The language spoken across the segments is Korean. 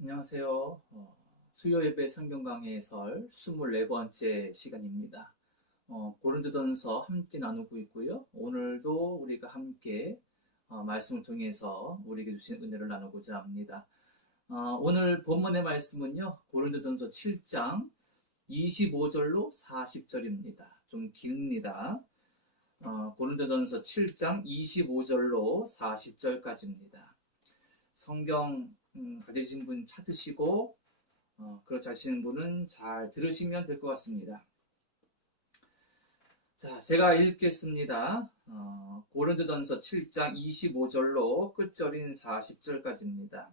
안녕하세요. 수요 예배 성경 강해 해설 24번째 시간입니다. 고린도전서 함께 나누고 있고요. 오늘도 우리가 함께 말씀을 통해서 우리에게 주신 은혜를 나누고자 합니다. 오늘 본문의 말씀은요. 고린도전서 7장 25절로 40절입니다. 좀 깁니다. 고린도전서 7장 25절로 40절까지입니다. 성경 가지신 분 찾으시고 그렇지 않으시는 분은 잘 들으시면 될 것 같습니다. 자, 제가 읽겠습니다. 고린도전서 7장 25절로 끝절인 40절까지입니다.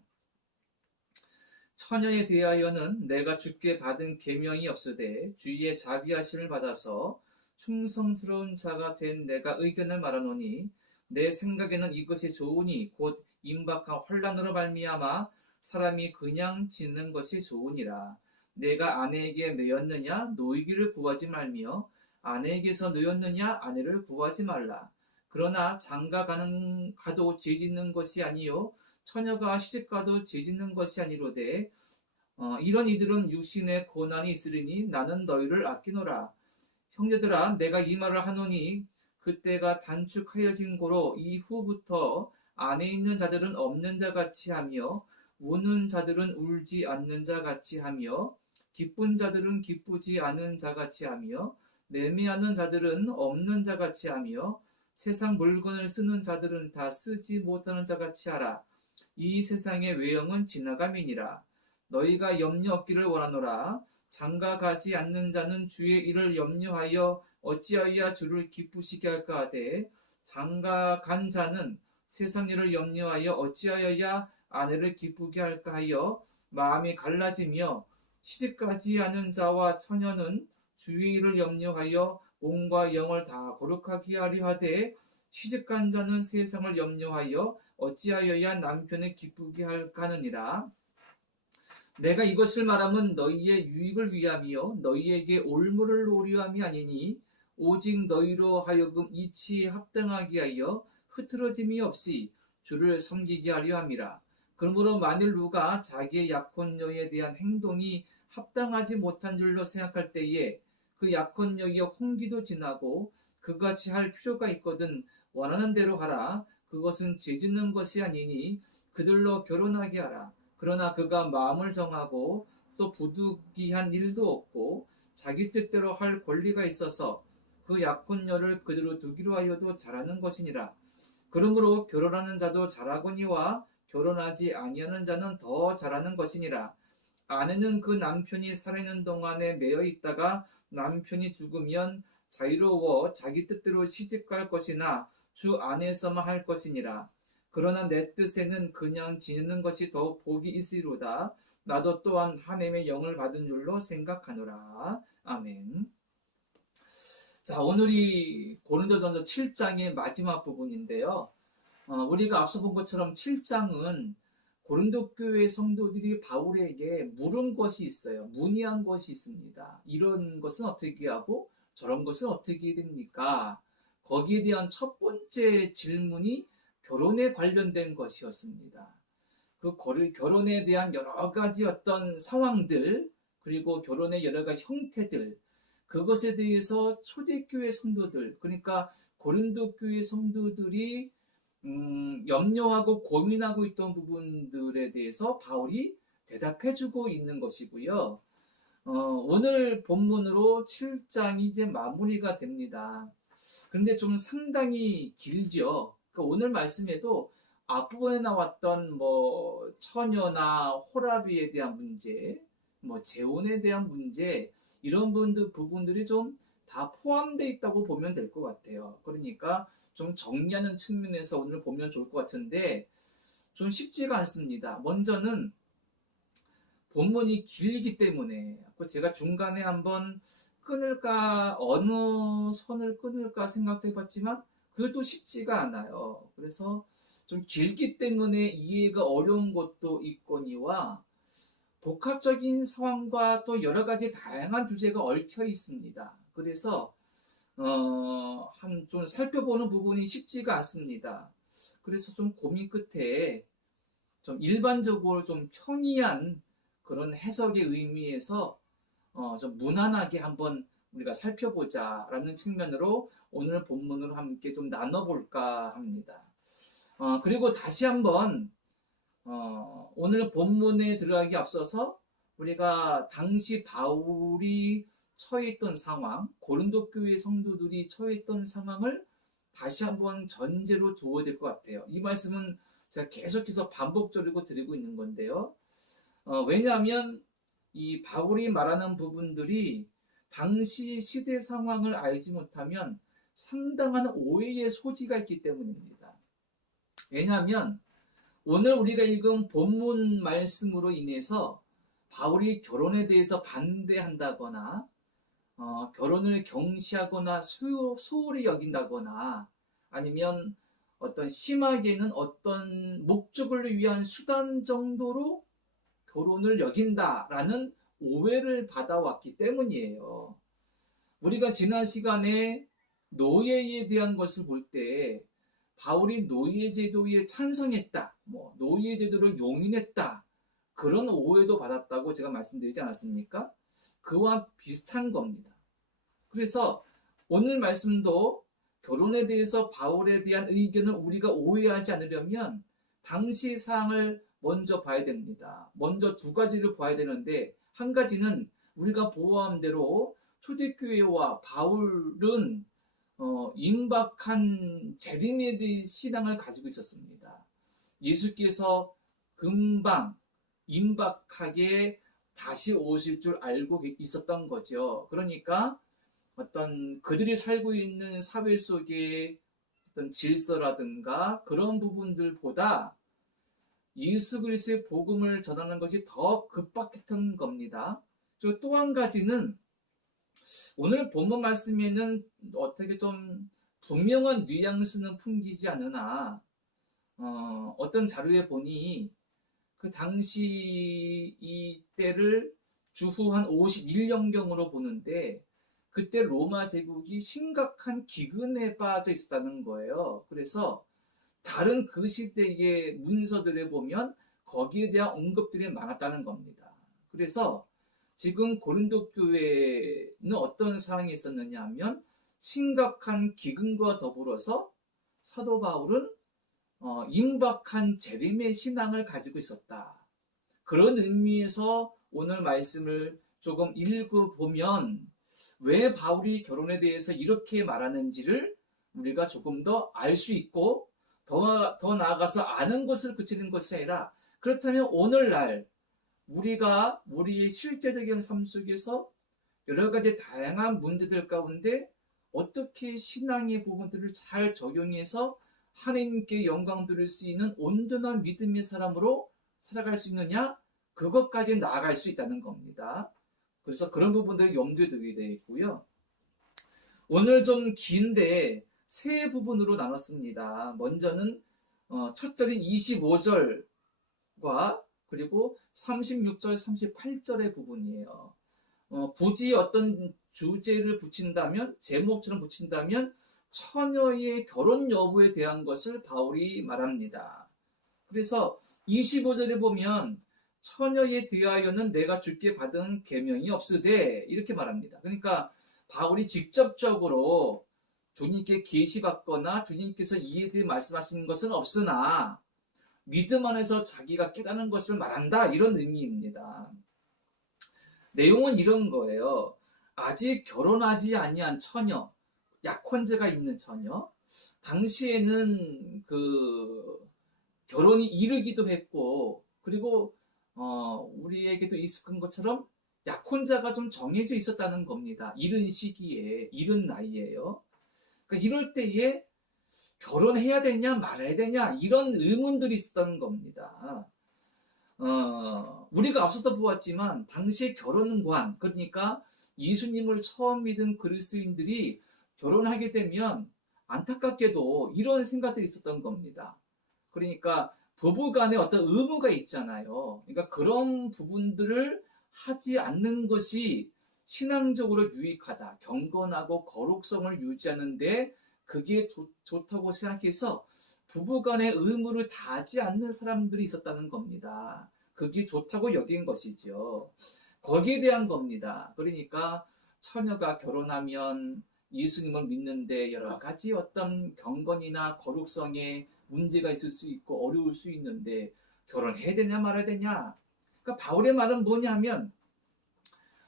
처녀에 대하여는 내가 주께 받은 계명이 없으되 주의 자비하심을 받아서 충성스러운 자가 된 내가 의견을 말하노니 내 생각에는 이것이 좋으니 곧 임박한 환난으로 말미암아 사람이 그냥 짓는 것이 좋으니라. 내가 아내에게 매였느냐 노이기를 구하지 말며 아내에게서 노였느냐 아내를 구하지 말라. 그러나 장가 가도 죄짓는 것이 아니요 처녀가 시집가도 죄짓는 것이 아니로되 이런 이들은 육신의 고난이 있으리니 나는 너희를 아끼노라. 형제들아 내가 이 말을 하노니 그때가 단축하여진 고로 이후부터 안에 있는 자들은 없는 자 같이 하며 우는 자들은 울지 않는 자 같이 하며 기쁜 자들은 기쁘지 않은 자 같이 하며 매매하는 자들은 없는 자 같이 하며 세상 물건을 쓰는 자들은 다 쓰지 못하는 자 같이 하라. 이 세상의 외형은 지나감이니라. 너희가 염려 없기를 원하노라. 장가 가지 않는 자는 주의 일을 염려하여 어찌하여 주를 기쁘시게 할까 하되 장가 간 자는 세상 일을 염려하여 어찌하여야 아내를 기쁘게 할까 하여 마음이 갈라지며 시집가지 않은 자와 처녀는 주의 일을 염려하여 몸과 영을 다 거룩하게 하려 하되 시집간 자는 세상을 염려하여 어찌하여야 남편을 기쁘게 할까 하느니라. 내가 이것을 말하면 너희의 유익을 위함이요 너희에게 올무를 노리함이 아니니 오직 너희로 하여금 이치에 합당하게 하여 흐트러짐이 없이 주를 섬기게 하려 함이라. 그러므로 만일 누가 자기의 약혼녀에 대한 행동이 합당하지 못한 줄로 생각할 때에 그 약혼녀의 홍기도 지나고 그같이 할 필요가 있거든 원하는 대로 하라. 그것은 죄짓는 것이 아니니 그들로 결혼하게 하라. 그러나 그가 마음을 정하고 또 부득이한 일도 없고 자기 뜻대로 할 권리가 있어서 그 약혼녀를 그대로 두기로 하여도 잘하는 것이니라. 그러므로 결혼하는 자도 잘하거니와 결혼하지 아니하는 자는 더 잘하는 것이니라. 아내는 그 남편이 살아있는 동안에 매여 있다가 남편이 죽으면 자유로워 자기 뜻대로 시집갈 것이나 주 안에서만 할 것이니라. 그러나 내 뜻에는 그냥 지내는 것이 더 복이 있으리로다. 나도 또한 하나님의 영을 받은 줄로 생각하노라. 아멘. 자, 오늘이 고린도전서 7장의 마지막 부분인데요. 우리가 앞서 본 것처럼 7장은 고린도 교회 성도들이 바울에게 물은 것이 있어요. 문의한 것이 있습니다. 이런 것은 어떻게 하고 저런 것은 어떻게 됩니까? 거기에 대한 첫 번째 질문이 결혼에 관련된 것이었습니다. 그 결혼에 대한 여러 가지 어떤 상황들, 그리고 결혼의 여러 가지 형태들, 그것에 대해서 초대교회 성도들, 그러니까 고린도 교회 성도들이 염려하고 고민하고 있던 부분들에 대해서 바울이 대답해주고 있는 것이고요. 오늘 본문으로 7장이 이제 마무리가 됩니다. 그런데 좀 상당히 길죠. 그러니까 오늘 말씀에도 앞부분에 나왔던 뭐 처녀나 호라비에 대한 문제, 뭐 재혼에 대한 문제, 이런 부분들이 좀 다 포함되어 있다고 보면 될 것 같아요. 그러니까 좀 정리하는 측면에서 오늘 보면 좋을 것 같은데 좀 쉽지가 않습니다. 먼저는 본문이 길기 때문에 제가 중간에 한번 끊을까 어느 선을 끊을까 생각도 해봤지만 그것도 쉽지가 않아요. 그래서 좀 길기 때문에 이해가 어려운 것도 있거니와 복합적인 상황과 또 여러 가지 다양한 주제가 얽혀 있습니다. 그래서 좀 살펴보는 부분이 쉽지가 않습니다. 그래서 좀 고민 끝에 좀 일반적으로 좀 평이한 그런 해석의 의미에서 좀 무난하게 한번 우리가 살펴보자라는 측면으로 오늘 본문을 함께 좀 나눠볼까 합니다. 그리고 다시 한번 오늘 본문에 들어가기 앞서서 우리가 당시 바울이 처해있던 상황, 고린도 교회 성도들이 처해있던 상황을 다시 한번 전제로 두어야 될 것 같아요. 이 말씀은 제가 계속해서 반복적으로 드리고 있는 건데요. 왜냐하면 이 바울이 말하는 부분들이 당시 시대 상황을 알지 못하면 상당한 오해의 소지가 있기 때문입니다. 왜냐하면 오늘 우리가 읽은 본문 말씀으로 인해서 바울이 결혼에 대해서 반대한다거나 결혼을 경시하거나 소홀히 여긴다거나 아니면 어떤 심하게는 어떤 목적을 위한 수단 정도로 결혼을 여긴다라는 오해를 받아왔기 때문이에요. 우리가 지난 시간에 노예에 대한 것을 볼 때 바울이 노예 제도에 찬성했다, 노예 제도를 용인했다, 그런 오해도 받았다고 제가 말씀드리지 않았습니까? 그와 비슷한 겁니다. 그래서 오늘 말씀도 결혼에 대해서 바울에 대한 의견을 우리가 오해하지 않으려면 당시 상황을 먼저 봐야 됩니다. 먼저 두 가지를 봐야 되는데, 한 가지는 우리가 보호한 대로 초대교회와 바울은 임박한 재림에 대한 신앙을 가지고 있었습니다. 예수께서 금방 임박하게 다시 오실 줄 알고 있었던 거죠. 그러니까 어떤 그들이 살고 있는 사회 속의 어떤 질서라든가 그런 부분들보다 예수 그리스도의 복음을 전하는 것이 더 급박했던 겁니다. 그리고 또 한 가지는 오늘 본문 말씀에는 어떻게 좀 분명한 뉘앙스는 풍기지 않으나 어떤 자료에 보니 그 당시 이때를 주후 한 51년경으로 보는데 그때 로마 제국이 심각한 기근에 빠져 있었다는 거예요. 그래서 다른 그 시대의 문서들에 보면 거기에 대한 언급들이 많았다는 겁니다. 그래서 지금 고린도 교회는 어떤 상황이 있었느냐 하면 심각한 기근과 더불어서 사도 바울은 임박한 재림의 신앙을 가지고 있었다. 그런 의미에서 오늘 말씀을 조금 읽어보면 왜 바울이 결혼에 대해서 이렇게 말하는지를 우리가 조금 더 알 수 있고 더 나아가서 아는 것을 그치는 것이 아니라, 그렇다면 오늘날 우리가 우리의 실제적인 삶 속에서 여러 가지 다양한 문제들 가운데 어떻게 신앙의 부분들을 잘 적용해서 하나님께 영광 드릴 수 있는 온전한 믿음의 사람으로 살아갈 수 있느냐, 그것까지 나아갈 수 있다는 겁니다. 그래서 그런 부분들을 염두에 두게 되어 있고요. 오늘 좀 긴데 세 부분으로 나눴습니다. 먼저는 첫 절인 25절과 그리고 36절, 38절의 부분이에요. 굳이 어떤 주제를 붙인다면, 제목처럼 붙인다면 처녀의 결혼 여부에 대한 것을 바울이 말합니다. 그래서 25절에 보면 처녀에 대하여는 내가 주께 받은 계명이 없으되 이렇게 말합니다. 그러니까 바울이 직접적으로 주님께 계시받거나 주님께서 이에 대해 말씀하시는 것은 없으나 믿음 안에서 자기가 깨닫는 것을 말한다, 이런 의미입니다. 내용은 이런 거예요. 아직 결혼하지 아니한 처녀, 약혼자가 있는 처녀, 당시에는 그 결혼이 이르기도 했고, 그리고 우리에게도 익숙한 것처럼 약혼자가 좀 정해져 있었다는 겁니다. 이른 시기에, 이른 나이에요. 그러니까 이럴 때에 결혼해야 되냐 말아야 되냐 이런 의문들이 있었던 겁니다. 우리가 앞서도 보았지만 당시의 결혼관, 그러니까 예수님을 처음 믿은 그리스도인들이 결혼하게 되면 안타깝게도 이런 생각들이 있었던 겁니다. 그러니까 부부간에 어떤 의무가 있잖아요. 그러니까 그런 부분들을 하지 않는 것이 신앙적으로 유익하다, 경건하고 거룩성을 유지하는데 그게 좋다고 생각해서 부부간의 의무를 다하지 않는 사람들이 있었다는 겁니다. 그게 좋다고 여긴 것이죠. 거기에 대한 겁니다. 그러니까 처녀가 결혼하면 예수님을 믿는데 여러 가지 어떤 경건이나 거룩성에 문제가 있을 수 있고 어려울 수 있는데 결혼해야 되냐 말아야 되냐. 그러니까 바울의 말은 뭐냐면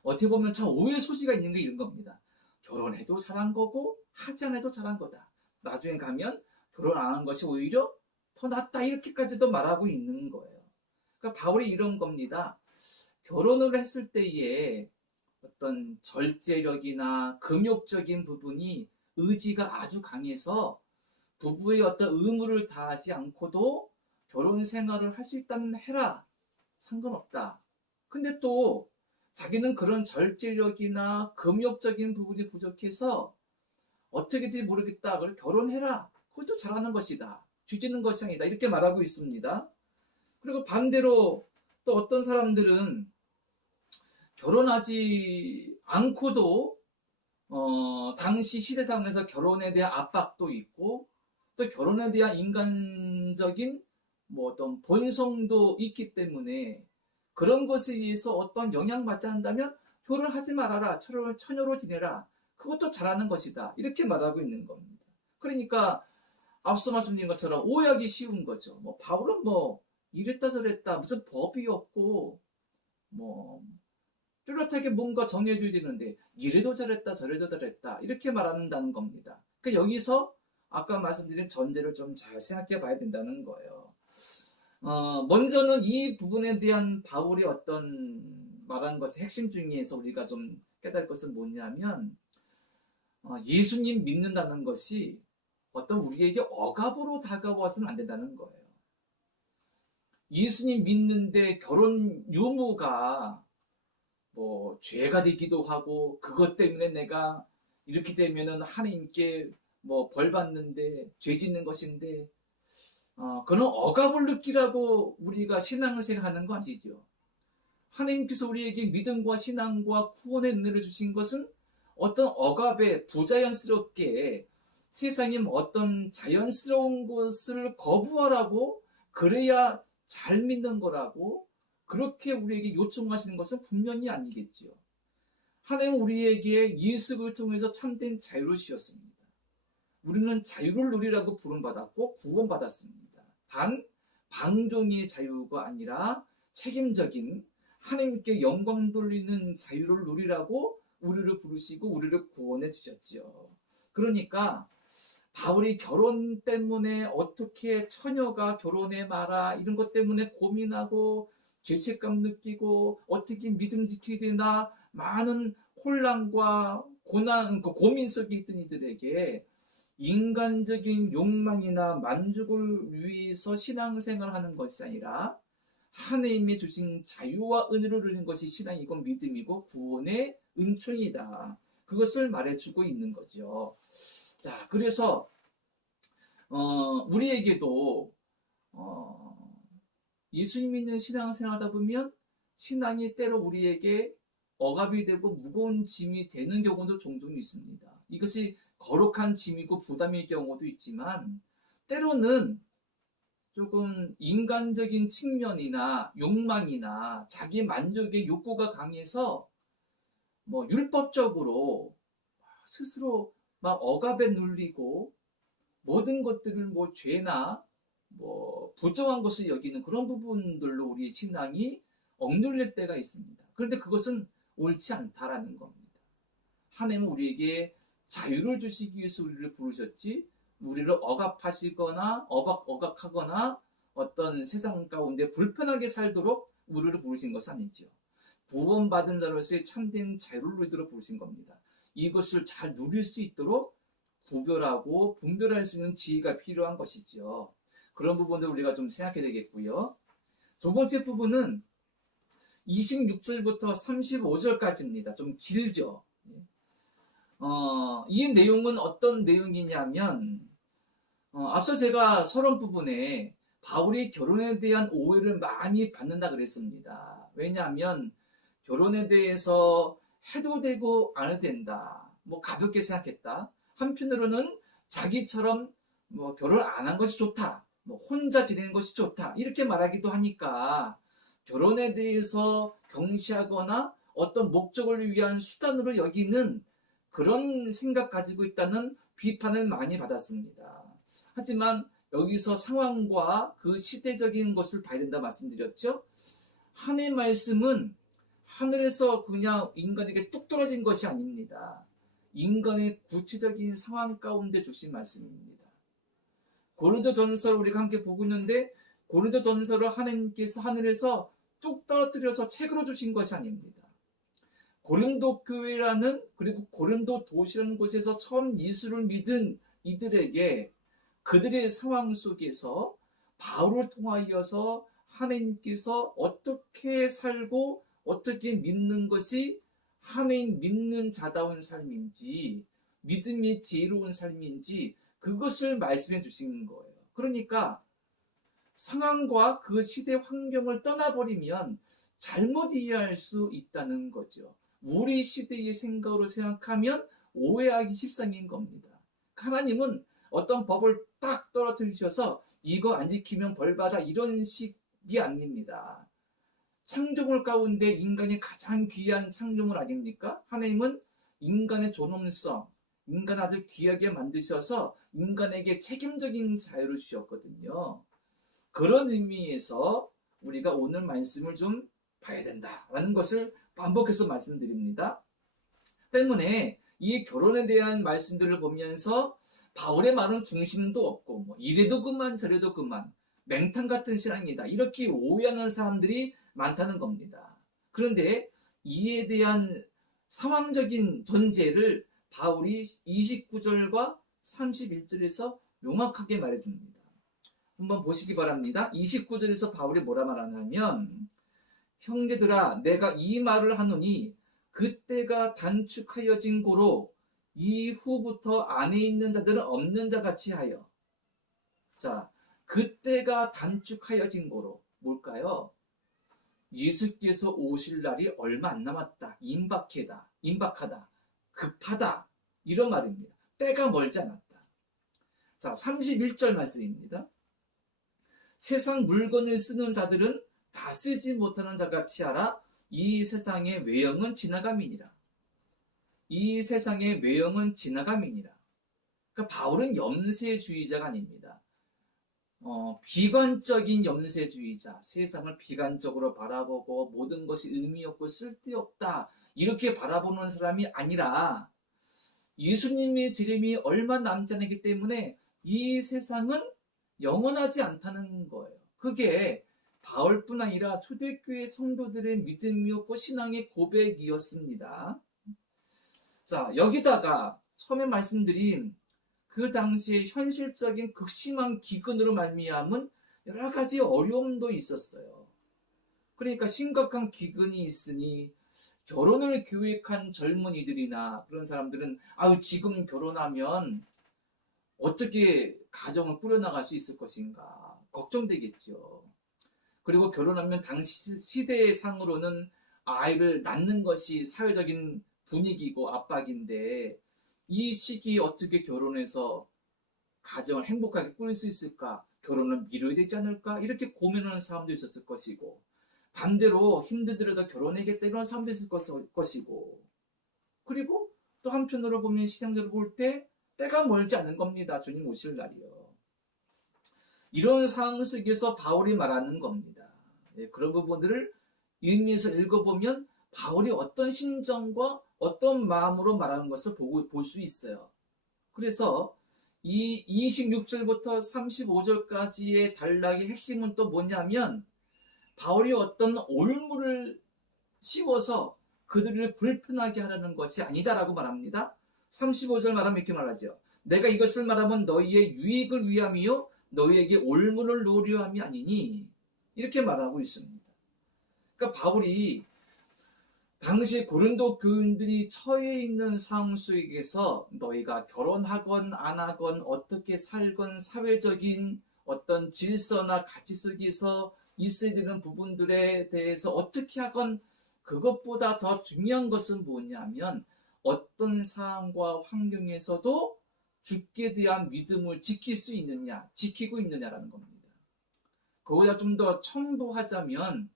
어떻게 보면 참 오해의 소지가 있는 게 이런 겁니다. 결혼해도 잘한 거고 하지 않아도 잘한 거다. 나중에 가면 결혼 안 한 것이 오히려 더 낫다 이렇게까지도 말하고 있는 거예요. 그러니까 바울이 이런 겁니다. 결혼을 했을 때에 어떤 절제력이나 금욕적인 부분이 의지가 아주 강해서 부부의 어떤 의무를 다하지 않고도 결혼 생활을 할 수 있다면 해라. 상관없다. 근데 또 자기는 그런 절제력이나 금욕적인 부분이 부족해서 어떻게지 모르겠다. 그걸 결혼해라. 그것도 잘하는 것이다. 뒤지는 것이 아니다. 이렇게 말하고 있습니다. 그리고 반대로 또 어떤 사람들은 결혼하지 않고도 당시 시대상에서 결혼에 대한 압박도 있고 또 결혼에 대한 인간적인 뭐 어떤 본성도 있기 때문에 그런 것에 의해서 어떤 영향받지 않는다면 결혼하지 말아라. 처녀로 지내라. 그것도 잘하는 것이다. 이렇게 말하고 있는 겁니다. 그러니까 앞서 말씀드린 것처럼 오해하기 쉬운 거죠. 뭐 바울은 뭐 이랬다 저랬다 무슨 법이 없고 뭐 뚜렷하게 뭔가 정해줘야 되는데 이래도 잘했다 저래도 잘했다 이렇게 말한다는 겁니다. 그러니까 여기서 아까 말씀드린 전제를 좀 잘 생각해 봐야 된다는 거예요. 먼저는 이 부분에 대한 바울이 어떤 말한 것의 핵심 중에서 우리가 좀 깨달을 것은 뭐냐면 예수님 믿는다는 것이 어떤 우리에게 억압으로 다가와서는 안 된다는 거예요. 예수님 믿는데 결혼 유무가 뭐 죄가 되기도 하고 그것 때문에 내가 이렇게 되면은 하나님께 뭐 벌 받는데 죄 짓는 것인데 그런 억압을 느끼라고 우리가 신앙생활 하는 거 아니죠. 하나님께서 우리에게 믿음과 신앙과 구원의 은혜를 주신 것은 어떤 억압에 부자연스럽게 세상에 어떤 자연스러운 것을 거부하라고 그래야 잘 믿는 거라고 그렇게 우리에게 요청하시는 것은 분명히 아니겠죠. 하나님은 우리에게 예수를 통해서 참된 자유를 주셨습니다. 우리는 자유를 누리라고 부름받았고 구원받았습니다. 단 방종의 자유가 아니라 책임적인 하나님께 영광 돌리는 자유를 누리라고 우리를 부르시고 우리를 구원해 주셨죠. 그러니까 바울이 결혼 때문에 어떻게 처녀가 결혼해 마라 이런 것 때문에 고민하고 죄책감 느끼고 어떻게 믿음 지켜야 되나 많은 혼란과 고난, 고민 속에 있던 이들에게 인간적인 욕망이나 만족을 위해서 신앙생활을 하는 것이 아니라 하나님이 주신 자유와 은혜를 누리는 것이 신앙이고 믿음이고 구원의 은총이다. 그것을 말해주고 있는 거죠. 자, 그래서 우리에게도 예수님 믿는 신앙생활 하다 보면 신앙이 때로 우리에게 억압이 되고 무거운 짐이 되는 경우도 종종 있습니다. 이것이 거룩한 짐이고 부담일 경우도 있지만 때로는 조금 인간적인 측면이나 욕망이나 자기 만족의 욕구가 강해서 뭐 율법적으로 스스로 막 억압에 눌리고 모든 것들을 뭐 죄나 뭐 부정한 것을 여기는 그런 부분들로 우리 신앙이 억눌릴 때가 있습니다. 그런데 그것은 옳지 않다라는 겁니다. 하나님은 우리에게 자유를 주시기 위해서 우리를 부르셨지 우리를 억압하시거나 억압하거나 어떤 세상 가운데 불편하게 살도록 우리를 부르신 것은 아니죠. 구원받은 자로서의 참된 자유를 누리도록 부르신 겁니다. 이것을 잘 누릴 수 있도록 구별하고 분별할 수 있는 지혜가 필요한 것이죠. 그런 부분들 우리가 좀 생각해야 되겠고요. 두 번째 부분은 26절부터 35절까지입니다. 좀 길죠. 이 내용은 어떤 내용이냐면 앞서 제가 서론 부분에 바울이 결혼에 대한 오해를 많이 받는다 그랬습니다. 왜냐하면 결혼에 대해서 해도 되고 안 해도 된다. 뭐 가볍게 생각했다. 한편으로는 자기처럼 뭐 결혼 안 한 것이 좋다, 뭐 혼자 지내는 것이 좋다 이렇게 말하기도 하니까 결혼에 대해서 경시하거나 어떤 목적을 위한 수단으로 여기는 그런 생각 가지고 있다는 비판을 많이 받았습니다. 하지만 여기서 상황과 그 시대적인 것을 봐야 된다 말씀드렸죠. 하나님의 말씀은 하늘에서 그냥 인간에게 뚝 떨어진 것이 아닙니다. 인간의 구체적인 상황 가운데 주신 말씀입니다. 고린도전서를 우리가 함께 보고 있는데 고린도전서를 하나님께서 하늘에서 뚝 떨어뜨려서 책으로 주신 것이 아닙니다. 고린도 교회라는 그리고 고린도 도시라는 곳에서 처음 예수를 믿은 이들에게 그들의 상황 속에서 바울을 통하여서 하나님께서 어떻게 살고 어떻게 믿는 것이 하나님 믿는 자다운 삶인지 믿음이 지혜로운 삶인지 그것을 말씀해 주신 거예요. 그러니까 상황과 그 시대 환경을 떠나버리면 잘못 이해할 수 있다는 거죠. 우리 시대의 생각으로 생각하면 오해하기 십상인 겁니다. 하나님은 어떤 법을 딱 떨어뜨리셔서 이거 안 지키면 벌받아 이런 식이 아닙니다. 창조물 가운데 인간이 가장 귀한 창조물 아닙니까? 하나님은 인간의 존엄성, 인간 아주 귀하게 만드셔서 인간에게 책임적인 자유를 주셨거든요. 그런 의미에서 우리가 오늘 말씀을 좀 봐야 된다라는 것을 반복해서 말씀드립니다. 때문에 이 결혼에 대한 말씀들을 보면서 바울의 말은 중심도 없고 뭐 이래도 그만 저래도 그만 맹탕 같은 신앙이다 이렇게 오해하는 사람들이 많다는 겁니다. 그런데 이에 대한 상황적인 전제를 바울이 29절과 31절에서 명확하게 말해줍니다. 한번 보시기 바랍니다. 29절에서 바울이 뭐라 말하냐면 형제들아 내가 이 말을 하노니 그때가 단축하여진 고로 이후부터 안에 있는 자들은 없는 자 같이 하여. 자, 그때가 단축하여진 고로 뭘까요? 예수께서 오실 날이 얼마 안 남았다. 임박하다. 급하다. 이런 말입니다. 때가 멀지 않았다. 자, 31절 말씀입니다. 세상 물건을 쓰는 자들은 다 쓰지 못하는 자같이 하라. 이 세상의 외형은 지나감이니라. 이 세상의 외형은 지나감이니라. 그러니까 바울은 염세주의자가 아닙니다. 비관적인 염세주의자, 세상을 비관적으로 바라보고 모든 것이 의미 없고 쓸데없다 이렇게 바라보는 사람이 아니라 예수님의 재림이 얼마 남지 않기 때문에 이 세상은 영원하지 않다는 거예요. 그게 바울뿐 아니라 초대교회 성도들의 믿음이었고 신앙의 고백이었습니다. 자, 여기다가 처음에 말씀드린 그 당시에 현실적인 극심한 기근으로 말미암은 여러 가지 어려움도 있었어요. 그러니까 심각한 기근이 있으니 결혼을 계획한 젊은이들이나 그런 사람들은 지금 결혼하면 어떻게 가정을 꾸려나갈 수 있을 것인가 걱정되겠죠. 그리고 결혼하면 당시 시대의 상으로는 아이를 낳는 것이 사회적인 분위기고 압박인데 이 시기에 어떻게 결혼해서 가정을 행복하게 꾸릴 수 있을까? 결혼을 미뤄야 되지 않을까? 이렇게 고민하는 사람도 있었을 것이고 반대로 힘들더라도 결혼하겠다 이런 사람도 있을 것이고 그리고 또 한편으로 보면 신앙적으로 볼 때 때가 멀지 않은 겁니다. 주님 오실 날이요. 이런 상황 속에서 바울이 말하는 겁니다. 그런 부분들을 의미에서 읽어보면 바울이 어떤 심정과 어떤 마음으로 말하는 것을 볼 수 있어요. 그래서 이 26절부터 35절까지의 단락의 핵심은 또 뭐냐면 바울이 어떤 올무를 씌워서 그들을 불편하게 하려는 것이 아니다라고 말합니다. 35절 말하면 이렇게 말하죠. 내가 이것을 말하면 너희의 유익을 위함이요 너희에게 올무를 놓으려 함이 아니니 이렇게 말하고 있습니다. 그러니까 바울이 당시 고린도 교인들이 처해 있는 상황 속에서 너희가 결혼하건 안 하건 어떻게 살건 사회적인 어떤 질서나 가치 속에서 있어야 되는 부분들에 대해서 어떻게 하건 그것보다 더 중요한 것은 뭐냐면 어떤 상황과 환경에서도 주께 대한 믿음을 지킬 수 있느냐, 지키고 있느냐라는 겁니다. 거기다 좀 더 첨부하자면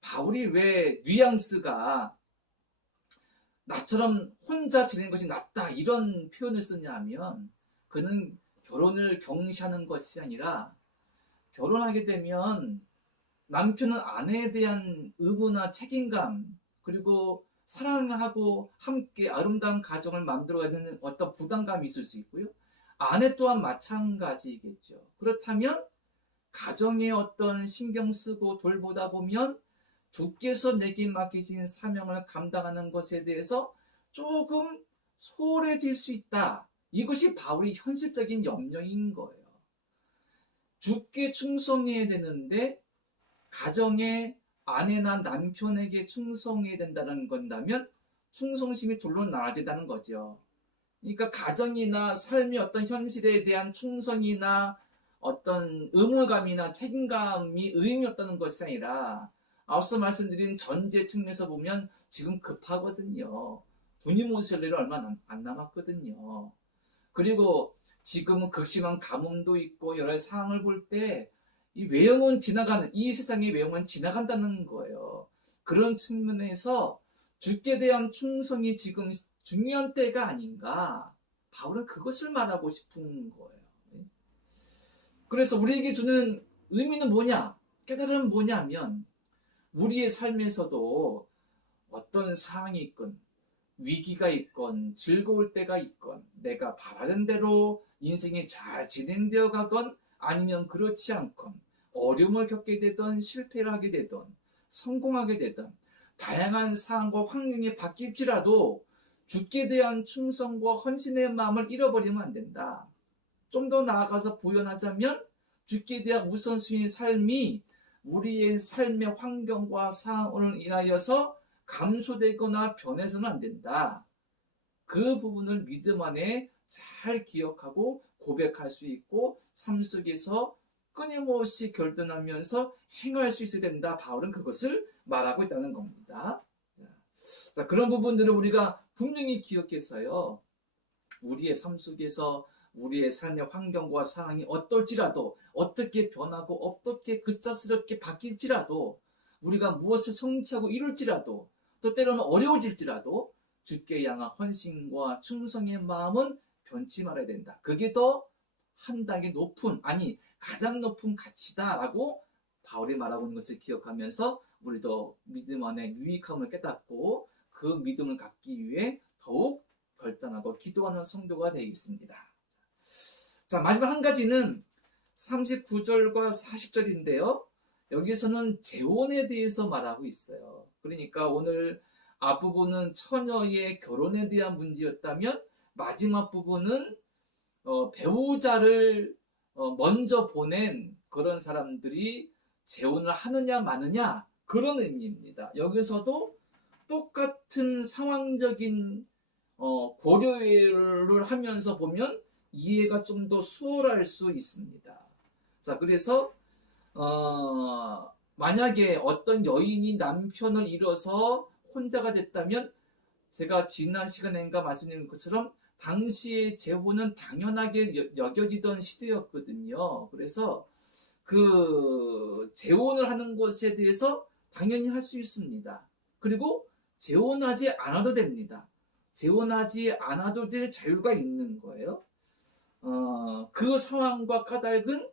바울이 왜 뉘앙스가 나처럼 혼자 지내는 것이 낫다 이런 표현을 쓰냐 하면 그는 결혼을 경시하는 것이 아니라 결혼하게 되면 남편은 아내에 대한 의무나 책임감 그리고 사랑하고 함께 아름다운 가정을 만들어가는 어떤 부담감이 있을 수 있고요. 아내 또한 마찬가지겠죠. 그렇다면 가정에 어떤 신경 쓰고 돌보다 보면 주께서 내게 맡기신 사명을 감당하는 것에 대해서 조금 소홀해질 수 있다. 이것이 바울의 현실적인 염려인 거예요. 주께 충성해야 되는데 가정의 아내나 남편에게 충성해야 된다는 건다면 충성심이 둘로 나눠진다는 거죠. 그러니까 가정이나 삶의 어떤 현실에 대한 충성이나 어떤 의무감이나 책임감이 의미 없다는 것이 아니라 앞서 말씀드린 전제 측면에서 보면 지금 급하거든요. 분임 오실 일이 얼마 안 남았거든요. 그리고 지금은 극심한 가뭄도 있고 여러 상황을 볼 때 이 외형은 지나가는, 이 세상의 외형은 지나간다는 거예요. 그런 측면에서 주께 대한 충성이 지금 중요한 때가 아닌가. 바울은 그것을 말하고 싶은 거예요. 그래서 우리에게 주는 의미는 뭐냐? 깨달음은 뭐냐면 우리의 삶에서도 어떤 상황이 있건 위기가 있건 즐거울 때가 있건 내가 바라는 대로 인생이 잘 진행되어 가건 아니면 그렇지 않건 어려움을 겪게 되던 실패를 하게 되던 성공하게 되던 다양한 상황과 환경이 바뀔지라도 주께 대한 충성과 헌신의 마음을 잃어버리면 안 된다. 좀 더 나아가서 부연하자면 주께 대한 우선순위의 삶이 우리의 삶의 환경과 상황을 인하여서 감소되거나 변해서는 안 된다. 그 부분을 믿음 안에 잘 기억하고 고백할 수 있고 삶 속에서 끊임없이 결단하면서 행할 수 있어야 된다. 바울은 그것을 말하고 있다는 겁니다. 자, 그런 부분들을 우리가 분명히 기억해서요. 우리의 삶 속에서 우리의 삶의 환경과 상황이 어떨지라도 어떻게 변하고 어떻게 급작스럽게 바뀔지라도 우리가 무엇을 성취하고 이룰지라도 또 때로는 어려워질지라도 주께 향한 헌신과 충성의 마음은 변치 말아야 된다. 그게 더 한 단계 높은, 아니 가장 높은 가치다라고 바울이 말하고 있는 것을 기억하면서 우리도 믿음 안에 유익함을 깨닫고 그 믿음을 갖기 위해 더욱 결단하고 기도하는 성도가 되겠습니다. 자, 마지막 한 가지는 39절과 40절인데요. 여기서는 재혼에 대해서 말하고 있어요. 그러니까 오늘 앞부분은 처녀의 결혼에 대한 문제였다면 마지막 부분은 배우자를 먼저 보낸 그런 사람들이 재혼을 하느냐 마느냐 그런 의미입니다. 여기서도 똑같은 상황적인 고려를 하면서 보면 이해가 좀 더 수월할 수 있습니다. 자, 그래서 만약에 어떤 여인이 남편을 잃어서 혼자가 됐다면 제가 지난 시간인가 말씀드린 것처럼 당시의 재혼은 당연하게 여겨지던 시대였거든요. 그래서 그 재혼을 하는 것에 대해서 당연히 할 수 있습니다. 그리고 재혼하지 않아도 됩니다. 재혼하지 않아도 될 자유가 있는 거예요. 그 상황과 까닭은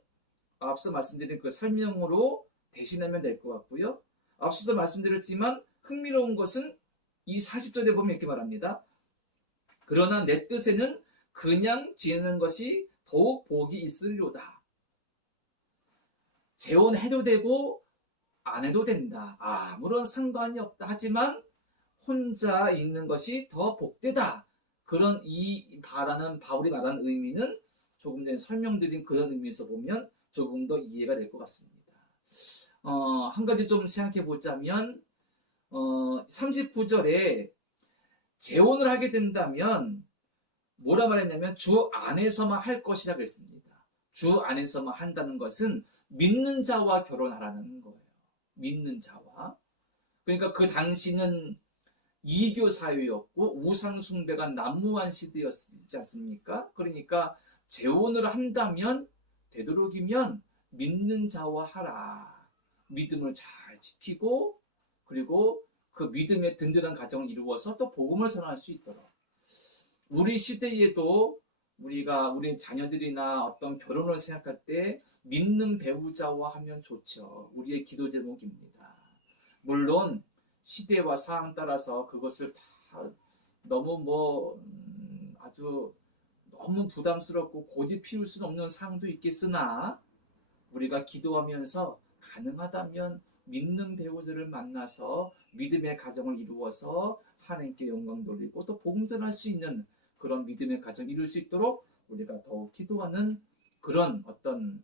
앞서 말씀드린 그 설명으로 대신하면 될 것 같고요. 앞서도 말씀드렸지만 흥미로운 것은 이 40절에 보면 이렇게 말합니다. 그러나 내 뜻에는 그냥 지내는 것이 더욱 복이 있으려다. 재혼해도 되고 안 해도 된다. 아무런 상관이 없다. 하지만 혼자 있는 것이 더 복되다. 그런 바울이 말하는 의미는 조금 전에 설명드린 그런 의미에서 보면 조금 더 이해가 될 것 같습니다. 한 가지 좀 생각해 보자면 39절에 재혼을 하게 된다면 뭐라 말했냐면 주 안에서만 할 것이라 그랬습니다. 주 안에서만 한다는 것은 믿는 자와 결혼하라는 거예요. 믿는 자와. 그러니까 그 당시는 이교 사회였고 우상 숭배가 난무한 시대였지 않습니까? 그러니까 재혼을 한다면 되도록이면 믿는 자와 하라. 믿음을 잘 지키고 그리고 그 믿음의 든든한 가정을 이루어서 또 복음을 전할 수 있도록 우리 시대에도 우리가 우리 자녀들이나 어떤 결혼을 생각할 때 믿는 배우자와 하면 좋죠. 우리의 기도 제목입니다. 물론 시대와 상황 따라서 그것을 다 너무 아주 너무 부담스럽고 고집 피울 수는 없는 상황도 있겠으나 우리가 기도하면서 가능하다면 믿는 배우자를 만나서 믿음의 가정을 이루어서 하나님께 영광 돌리고 또 복음 전할 수 있는 그런 믿음의 가정 이룰 수 있도록 우리가 더욱 기도하는 그런 어떤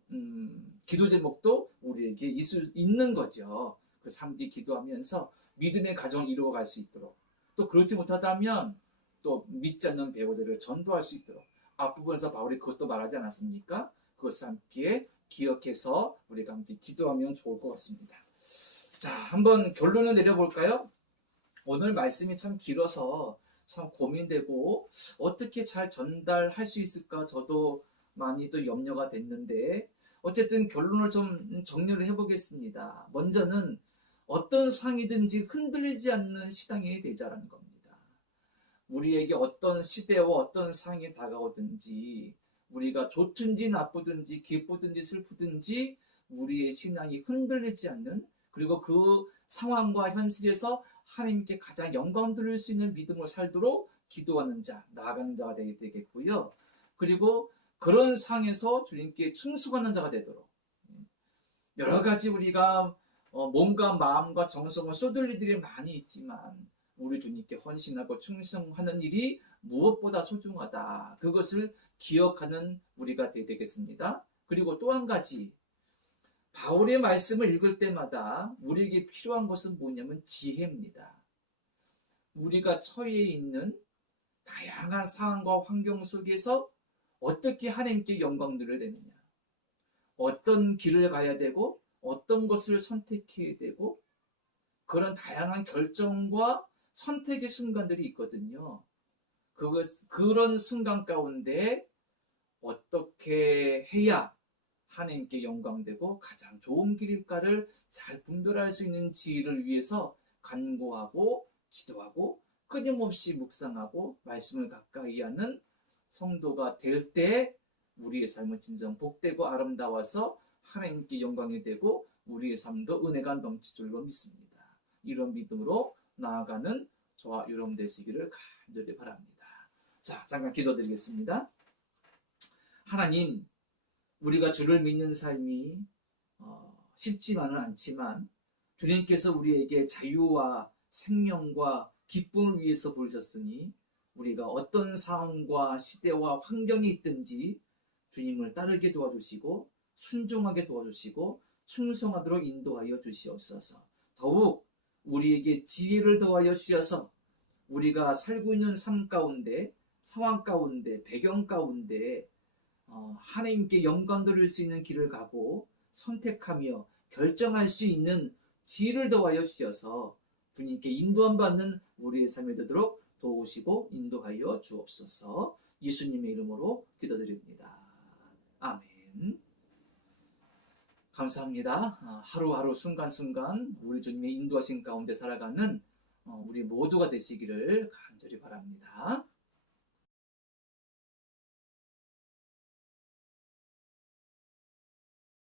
기도 제목도 우리에게 있는 거죠. 그래서 함께 기도하면서 믿음의 가정을 이루어갈 수 있도록 또 그렇지 못하다면 또 믿지 않는 배우들을 전도할 수 있도록 앞부분에서 바울이 그것도 말하지 않았습니까? 그것을 함께 기억해서 우리가 함께 기도하면 좋을 것 같습니다. 자, 한번 결론을 내려볼까요? 오늘 말씀이 참 길어서 참 고민되고 어떻게 잘 전달할 수 있을까 저도 많이 또 염려가 됐는데 어쨌든 결론을 좀 정리를 해보겠습니다. 먼저는 어떤 상이든지 흔들리지 않는 신앙이 되자라는 겁니다. 우리에게 어떤 시대와 어떤 상이 다가오든지 우리가 좋든지 나쁘든지 기쁘든지 슬프든지 우리의 신앙이 흔들리지 않는 그리고 그 상황과 현실에서 하나님께 가장 영광 돌릴 수 있는 믿음을 살도록 기도하는 자, 나아가는 자가 되겠고요. 그리고 그런 상에서 주님께 충성하는 자가 되도록 여러 가지 우리가 몸과 마음과 정성을 쏟을 일들이 많이 있지만 우리 주님께 헌신하고 충성하는 일이 무엇보다 소중하다. 그것을 기억하는 우리가 되겠습니다. 그리고 또 한 가지 바울의 말씀을 읽을 때마다 우리에게 필요한 것은 뭐냐면 지혜입니다. 우리가 처해 있는 다양한 상황과 환경 속에서 어떻게 하나님께 영광 드려야 되느냐. 어떤 길을 가야 되고 어떤 것을 선택해야 되고 그런 다양한 결정과 선택의 순간들이 있거든요. 그런 순간 가운데 어떻게 해야 하나님께 영광되고 가장 좋은 길일까를 잘 분별할 수 있는 지혜를 위해서 간구하고 기도하고 끊임없이 묵상하고 말씀을 가까이 하는 성도가 될 때 우리의 삶은 진정 복되고 아름다워서 하나님께 영광이 되고 우리의 삶도 은혜가 넘칠 줄로 믿습니다. 이런 믿음으로 나아가는 저와 여러분 되시기를 간절히 바랍니다. 자, 잠깐 기도드리겠습니다. 하나님, 우리가 주를 믿는 삶이 쉽지만은 않지만 주님께서 우리에게 자유와 생명과 기쁨을 위해서 부르셨으니 우리가 어떤 상황과 시대와 환경이 있든지 주님을 따르게 도와주시고 순종하게 도와주시고 충성하도록 인도하여 주시옵소서. 더욱 우리에게 지혜를 더하여 주셔서 우리가 살고 있는 삶 가운데 상황 가운데 배경 가운데 하나님께 영광 돌릴 수 있는 길을 가고 선택하며 결정할 수 있는 지혜를 더하여 주셔서 주님께 인도함 받는 우리의 삶이 되도록 도우시고 인도하여 주옵소서. 예수님의 이름으로 기도드립니다. 아멘. 감사합니다. 하루하루 순간순간 우리 주님의 인도하신 가운데 살아가는 우리 모두가 되시기를 간절히 바랍니다.